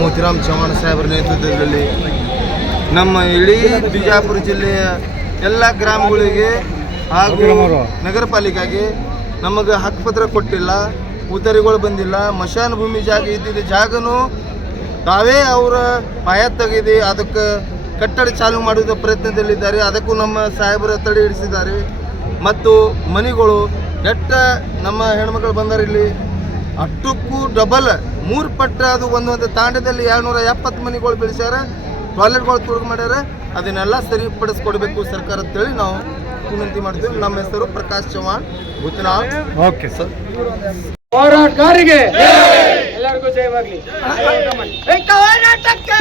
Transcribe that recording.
ಮೋತಿರಾಮ್ ಚೌಹಾಣ್ ಸಾಹೇಬರ ನೇತೃತ್ವದಲ್ಲಿ ನಮ್ಮ ಇಡೀ ಬಿಜಾಪುರ ಜಿಲ್ಲೆಯ ಎಲ್ಲ ಗ್ರಾಮಗಳಿಗೆ ಹಾಗೂ ನಗರ ಪಾಲಿಕೆಗೆ ನಮಗೆ ಹಕ್ಕುಪತ್ರ ಕೊಟ್ಟಿಲ್ಲ ಉತ್ತರಿಗಳು ಬಂದಿಲ್ಲ ಮಶಾನ ಭೂಮಿ ಜಾಗ ಇದ್ದಿದ್ದ ಜಾಗನೂ ತಾವೇ ಅವರ ಪಾಯ ತೆಗೆದು ಅದಕ್ಕೆ ಕಟ್ಟಡ ಚಾಲು ಮಾಡುವ ಪ್ರಯತ್ನದಲ್ಲಿದ್ದಾರೆ. ಅದಕ್ಕೂ ನಮ್ಮ ಸಾಹೇಬರ ತಡೆ ಹಿಡಿಸಿದ್ದಾರೆ. ಮತ್ತು ಮನೆಗಳು ಎಟ್ಟ ನಮ್ಮ ಹೆಣ್ಮಕ್ಳು ಬಂದಾರ ಇಲ್ಲಿ ಅಷ್ಟಕ್ಕೂ ಡಬಲ್ ಮೂರು ಪಟ್ಟ ಅದು ಒಂದೊಂದು ತಾಂಡದಲ್ಲಿ ಎರಡ್ನೂರ ಎಪ್ಪತ್ತು ಮನೆಗಳು ಬೆಳೆಸ್ಯಾರ ಟಾಯ್ಲೆಟ್ಗಳು ತುಳುಗು ಮಾಡ್ಯಾರ. ಅದನ್ನೆಲ್ಲ ಸರಿಪಡಿಸ್ಕೊಡ್ಬೇಕು ಸರ್ಕಾರ ಅಂತೇಳಿ ನಾವು ವಿನಂತಿ ಮಾಡ್ತೀವಿ. ನಮ್ಮ ಹೆಸರು ಪ್ರಕಾಶ್ ಚೌಹಾಣ್ ಭೂತನಾಳ್ ಓಕೆ ಸರ್. ಹೋರಾಟಗಾರಿಗೆ ಎಲ್ಲರಿಗೂ ಜಯವಾಗಲಿ. ಹೋರಾಟಕ್ಕೆ